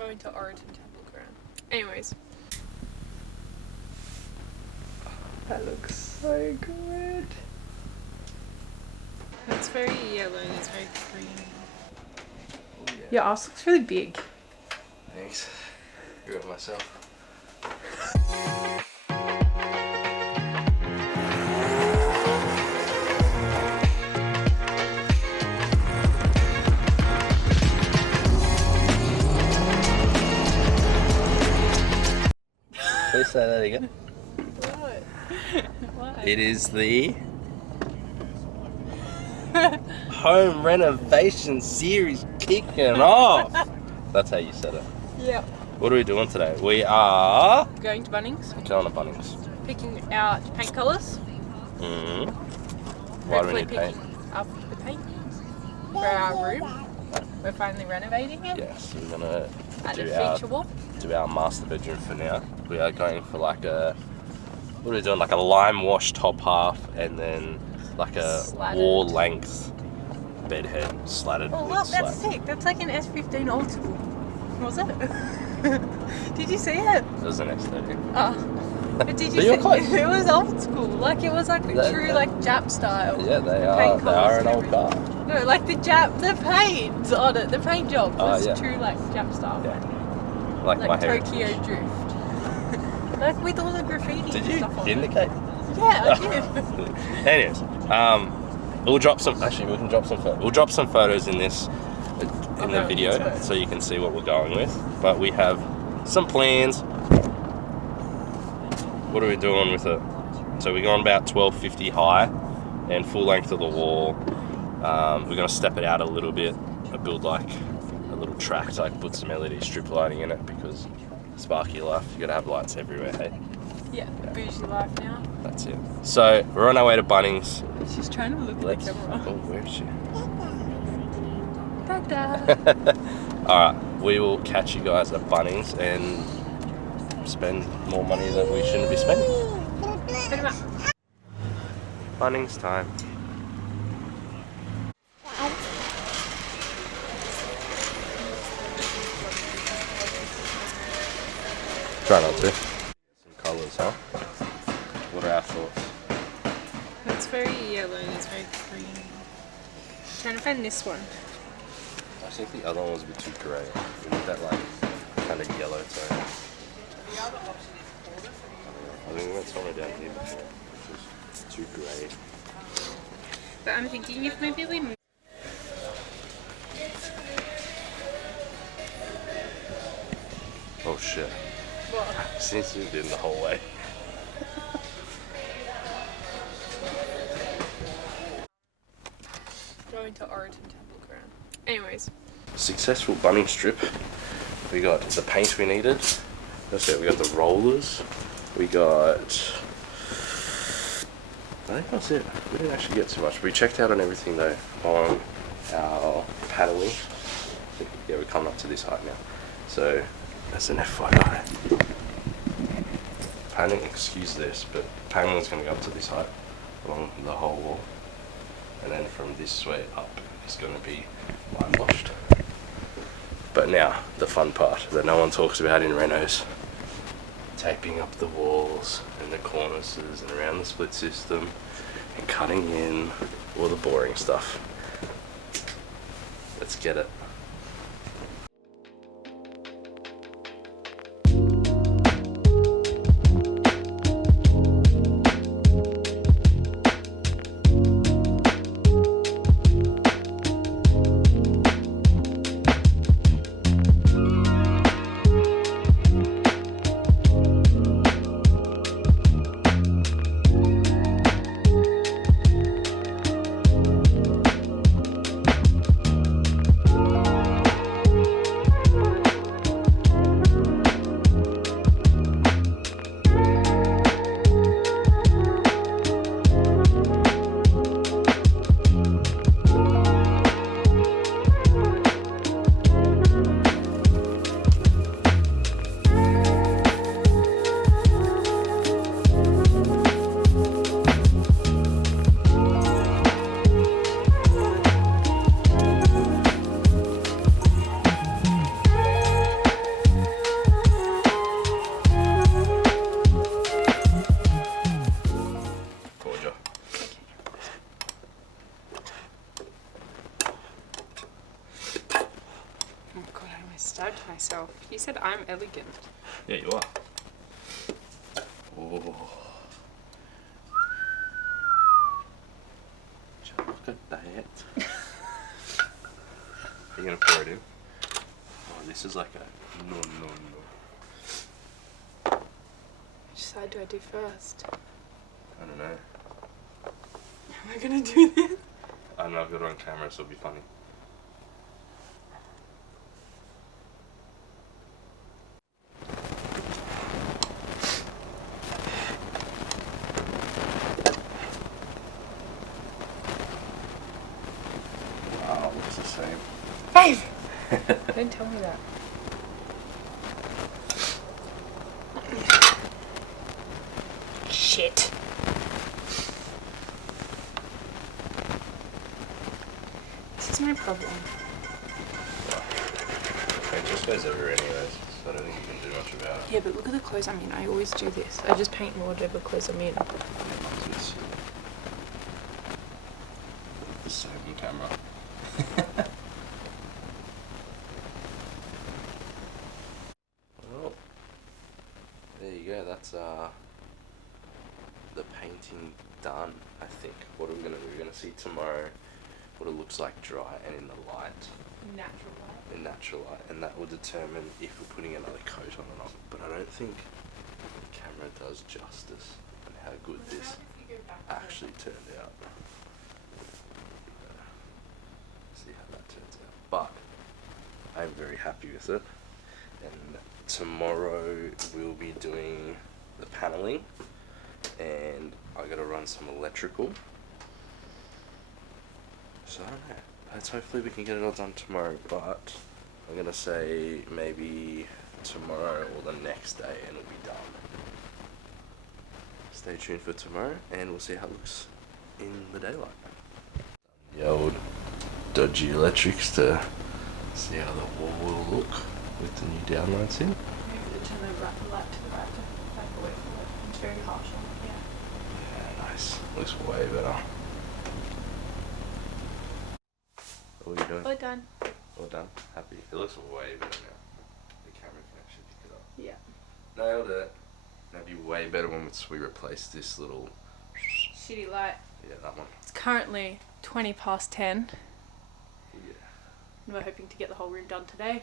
Going to Origin Temple Ground. Anyways. That looks so good. It's very yellow and it's very green. Oh, yeah. Your ass looks really big. Thanks. Grew it myself. Please say that again. What? Why? It is the home renovation series kicking off. That's how you said it. Yeah. What are we doing today? We are Going to Bunnings. going to Bunnings. Picking out paint colours. Mm-hmm. Why do we need paint? Picking up the paint for our room. We're finally renovating it. Yes, we're gonna Add a do feature wall. our master bedroom for now. We are going for like a, what are we doing? Like a lime wash top half and then like a Slatted. wall length bed head slatted Oh with look, slat. that's sick. That's like an S15 old school. Was it? Did you see it? It was an S30. Oh. But did you But you're see close. it? Was old school. Like it was like a true like Jap style. Yeah, they Paint are colours an and old car. No, like the paint on it, the paint job was yeah. true like Jap style. Yeah. Like my Like heritage. Tokyo Drift. Like with all the graffiti Did and you stuff on it. indicate? Yeah, I did. Anyways, we'll drop some. Actually, we can drop some. We'll drop some photos in this in the Okay, video that's good. so you can see what we're going with. But we have some plans. What are we doing with it? So we're going about 1250 high and full length of the wall. We're gonna step it out a little bit. Build like a little track to like put some LED strip lighting in it because sparky life. You gotta have lights everywhere. Hey. Yeah, bougie life now. That's it. So we're on our way to Bunnings. She's trying to look at the camera. Oh, where is she? Dada. Alright, we will catch you guys at Bunnings and spend more money that we shouldn't be spending. Put him up. Bunnings time. Try not to. Some colours, huh? What are our thoughts? It's very yellow and it's very green. Trying to find this one. I think the other one was a bit too grey. We need that like kind of yellow tone. I think we went somewhere down here before, which was too grey. But I'm thinking if maybe we move. Oh shit. What? Since we did the whole way. Going to Origin Temple Ground. Anyways. Successful Bunnings trip. We got the paint we needed. That's it. We got the rollers. We got. I think that's it. We didn't actually get too much. We checked out on everything though on our paneling. Yeah, we're coming up to this height now. So that's an FYI. Paneling, excuse this, but paneling is going to go up to this height along the whole wall, and then from this way up is going to be lime washed. But now, the fun part that no one talks about in renos. Taping up the walls and the cornices and around the split system and cutting in all the boring stuff. Let's get it. died to myself. You said I'm elegant. Yeah, you are. Oh. Look at that. Are you gonna pour it in? Oh, this is like a no. Which side do I do first? I don't know. How am I gonna do this? I don't know, I've got it on camera, so it'll be funny. Wow, looks the same. Babe! Don't tell me that. Shit. This is my problem. It just goes everywhere anyways, so I don't think you can do much about it. Yeah, but look at the clothes I'm in. I always do this. I just paint whatever clothes I'm in. It's the same on camera. Well, there you go. That's the painting done. I think. What are we gonna do? We're gonna see tomorrow what it looks like dry and in the light. Natural light. In natural light, and that will determine if we're putting another coat on or not. But I don't think the camera does justice on how good this actually turned out. See how that turns out. But I'm very happy with it. And tomorrow we'll be doing the paneling, and I gotta run some electrical. So I don't know. Hopefully we can get it all done tomorrow, but I'm gonna say maybe tomorrow or the next day and it'll be done. Stay tuned for tomorrow and we'll see how it looks in the daylight. The old dodgy electrics to see how the wall will look with the new downlights in. Maybe turn the light to the right to back away from it. It's very harsh on it, yeah. Yeah, nice. Looks way better. What are you doing? All done. All done? Happy? It looks way better now. The camera can actually pick it up. Yeah. Nailed it. That'd be way better once we replace this little... Shitty light. Yeah, that one. It's currently 10:20. Yeah. And we're hoping to get the whole room done today.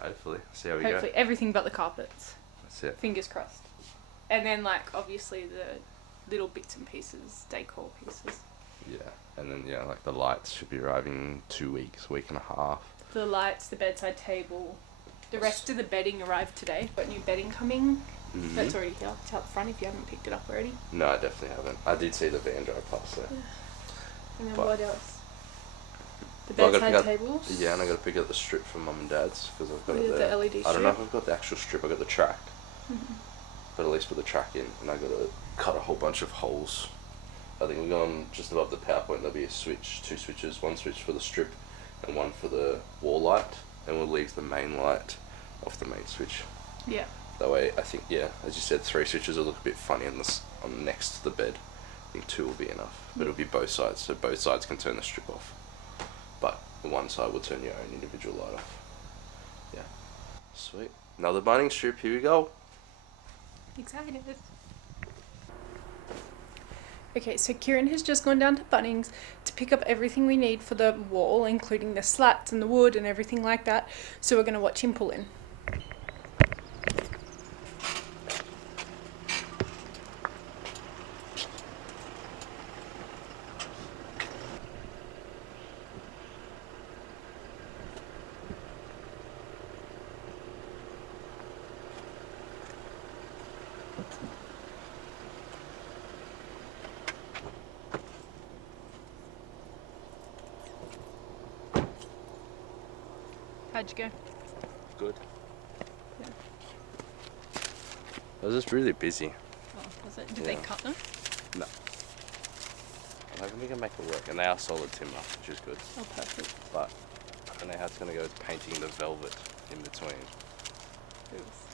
Hopefully. See how we Hopefully go. everything but the carpets. That's it. Fingers crossed. And then like obviously the little bits and pieces, decor pieces. Yeah. And then, yeah, like the lights should be arriving in 2 weeks, week and a half. The lights, the bedside table. The rest of the bedding arrived today. Got new bedding coming. Mm-hmm. That's already here. It's out front if you haven't picked it up already. No, I definitely haven't. I did see the van drive past there. And then But- what else? The Well, I gotta bedside pick tables. Yeah, and I got to pick up the strip from Mum and Dad's because I've got it The there. LED I don't know if strip. I've got the actual strip. I got the track, but at least put the track in, and I got to cut a whole bunch of holes. I think we're going just above the power point. There'll be a switch, 2 switches, 1 switch for the strip, and 1 for the wall light, and we'll leave the main light off the main switch. Yeah. That way, I think, yeah, as you said, 3 switches will look a bit funny on next to the bed. I think 2 will be enough, but it'll be both sides, so both sides can turn the strip off. But the one side will turn your own individual light off. Yeah. Sweet. Another binding strip, here we go. Excited. Okay, so Kieran has just gone down to Bunnings to pick up everything we need for the wall, including the slats and the wood and everything like that. So we're going to watch him pull in. How'd you go? Good. Yeah. I was just really busy. Oh, was it? Did they Yeah. cut them? No. I think we can make it work, and they are solid timber, which is good. Oh, perfect. But I don't know how it's going to go with painting the velvet in between.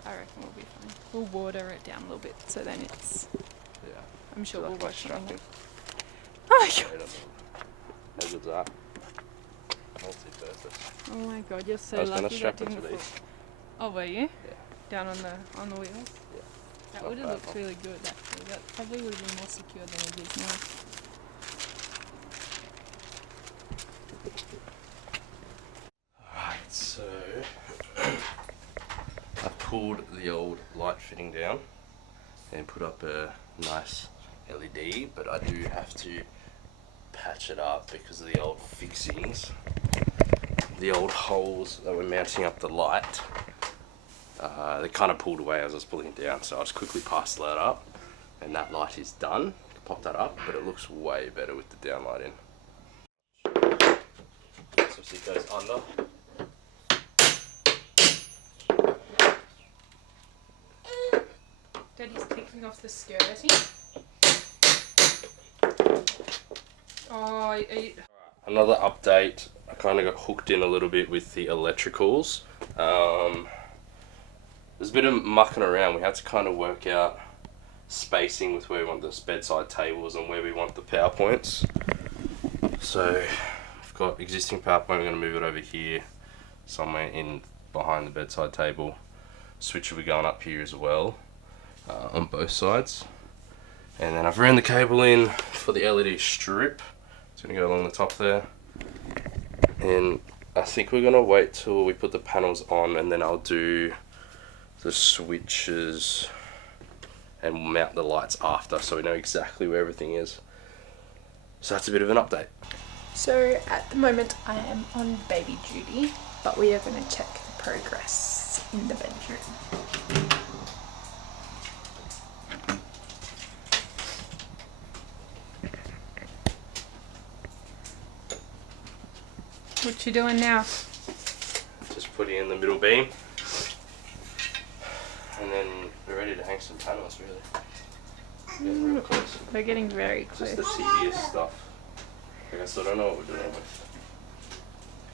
I reckon we'll be fine. We'll water it down a little bit so then it's... Yeah. I'm sure So we'll that's wash quite something. distracting. Oh my god! How good's that? multi-purpose. Oh my god, you're so I was lucky going to strap that it to didn't these. fall. Oh, were you? Yeah. Down on the wheels? Yeah. That Not would have bad, looked huh? really good actually. That probably would have been more secure than it is now. Alright, so I pulled the old light fitting down and put up a nice LED, but I do have to patch it up because of the old fixings. The old holes that were mounting up the light, they kind of pulled away as I was pulling it down, so I just quickly passed that up and that light is done. Pop that up, but it looks way better with the downlight in. So see, it goes under. Daddy's taking off the skirting. Oh, Another update, I kind of got hooked in a little bit with the electricals. There's a bit of mucking around. We had to kind of work out spacing with where we want the bedside tables and where we want the power points. So I've got existing power point, we're going to move it over here, somewhere in behind the bedside table. Switch will be going up here as well, on both sides. And then I've ran the cable in for the LED strip. It's going to go along the top there. And I think we're going to wait till we put the panels on and then I'll do the switches and mount the lights after, so we know exactly where everything is. So that's a bit of an update. so at the moment I am on baby duty, but we are going to check the progress in the bedroom. What you doing now? Just putting in the middle beam. And then we're ready to hang some panels, really. Getting real close. We're getting very close. Just the tedious stuff. I guess I don't know what we're doing with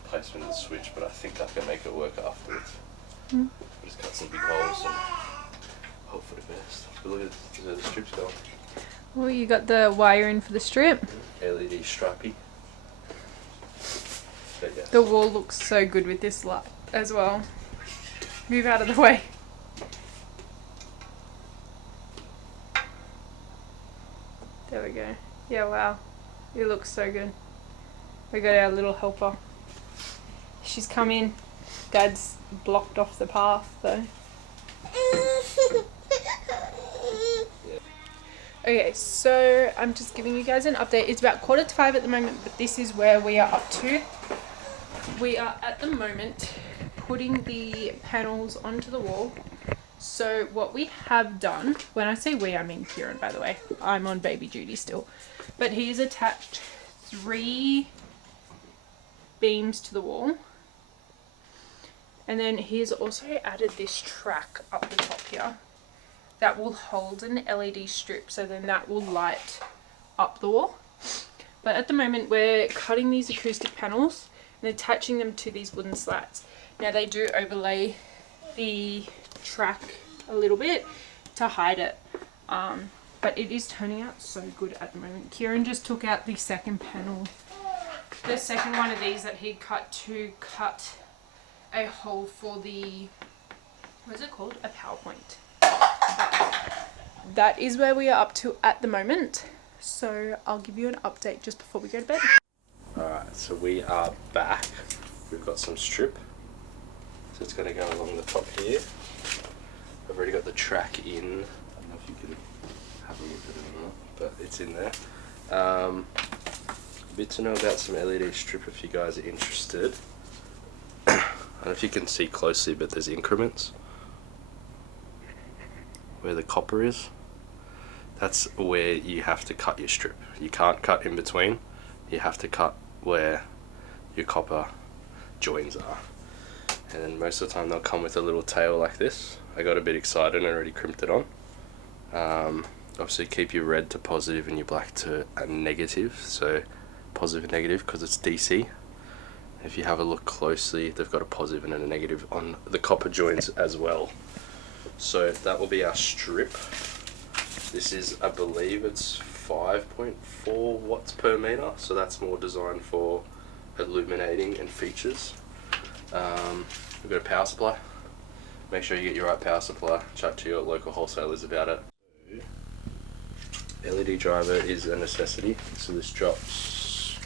placement of the switch, but I think I can make it work afterwards. Just cut some big holes and hope for the best. But look at where the strips going. Oh, you got the wire in for the strip. LED stripey. But yes. The wall looks so good with this light as well. Move out of the way. There we go. Yeah, wow. It looks so good. We got our little helper. She's come in. Dad's blocked off the path though. Okay, so I'm just giving you guys an update. It's about 4:45 at the moment, but this is where we are up to. We are at the moment putting the panels onto the wall. So what we have done, when I say we, I mean Kieran, by the way. I'm on baby duty still. But he's attached 3 beams to the wall. And then he's also added this track up the top here that will hold an LED strip, so then that will light up the wall. But at the moment we're cutting these acoustic panels and attaching them to these wooden slats. Now they do overlay the track a little bit to hide it, but it is turning out so good at the moment. Kieran just took out the second panel, the second one of these that he'd cut to cut a hole for the, what is it called, a PowerPoint. That is where we are up to at the moment, so I'll give you an update just before we go to bed. Alright, so we are back. We've got some strip. So it's going to go along the top here. I've already got the track in. I don't know if you can have a look at it or not, but it's in there. A bit to know about some LED strip if you guys are interested. I don't know if you can see closely, but there's increments where the copper is. That's where you have to cut your strip. You can't cut in between. You have to cut where your copper joins are. And then most of the time they'll come with a little tail like this. I got a bit excited and already crimped it on. Obviously keep your red to positive and your black to a negative. So positive and negative because it's DC. If you have a look closely, they've got a positive and a negative on the copper joints as well. So that will be our strip. This is, I believe it's 5.4 watts per meter. So that's more designed for illuminating and features. We've got a power supply. Make sure you get your right power supply. Chat to your local wholesalers about it. LED driver is a necessity. So this drops.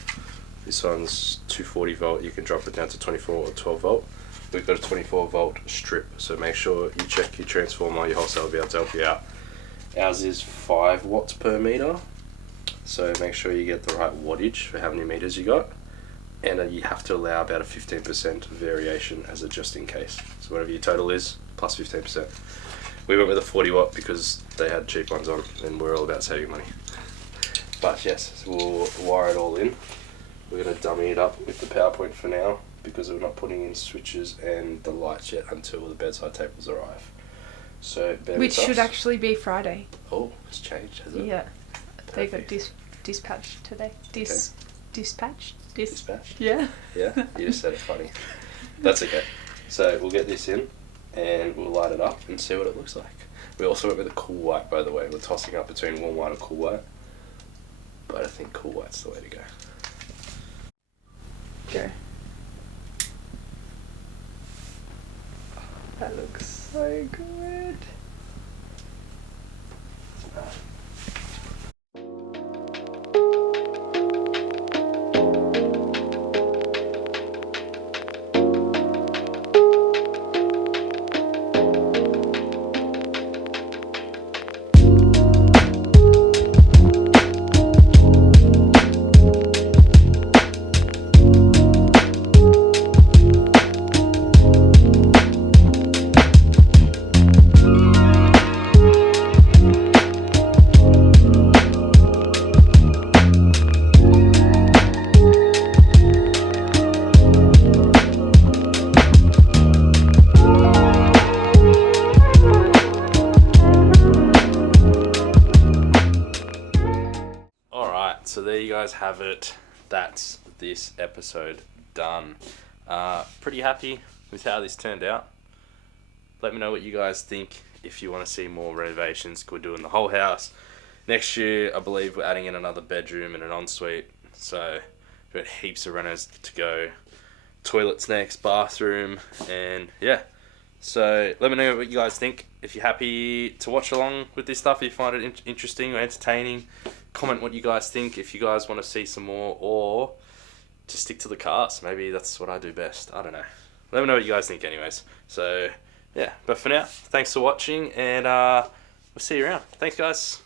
This one's 240 volt. You can drop it down to 24 or 12 volt. We've got a 24 volt strip. So make sure you check your transformer. Your wholesaler will be able to help you out. Ours is 5 watts per meter. So make sure you get the right wattage for how many meters you got. And you have to allow about a 15% variation as a just in case. So whatever your total is, plus 15%. We went with a 40 watt because they had cheap ones on, and we're all about saving money. But yes, so we'll wire it all in. We're going to dummy it up with the PowerPoint for now because we're not putting in switches and the lights yet until the bedside tables arrive. So which should actually be Friday. Oh, it's changed, has it? Yeah, they got Perfect. dispatched today. Dispatched. Dispatched? Yeah. Yeah, you just said it funny. That's okay. So we'll get this in and we'll light it up and see what it looks like. We also went with a cool white, by the way. We're tossing up between warm white and cool white. But I think cool white's the way to go. Go. That looks so good. So there you guys have it. That's this episode done. Pretty happy with how this turned out. Let me know what you guys think. If you want to see more renovations, we're doing the whole house. Next year, I believe we're adding in another bedroom and an ensuite. So we've got heaps of renos to go. Toilets next, bathroom, and yeah. So let me know what you guys think. If you're happy to watch along with this stuff, if you find it interesting or entertaining, comment what you guys think. If you guys want to see some more, or just stick to the cars. Maybe that's what I do best. I don't know. Let me know what you guys think anyways. So yeah, but for now, thanks for watching, and we'll see you around. Thanks guys.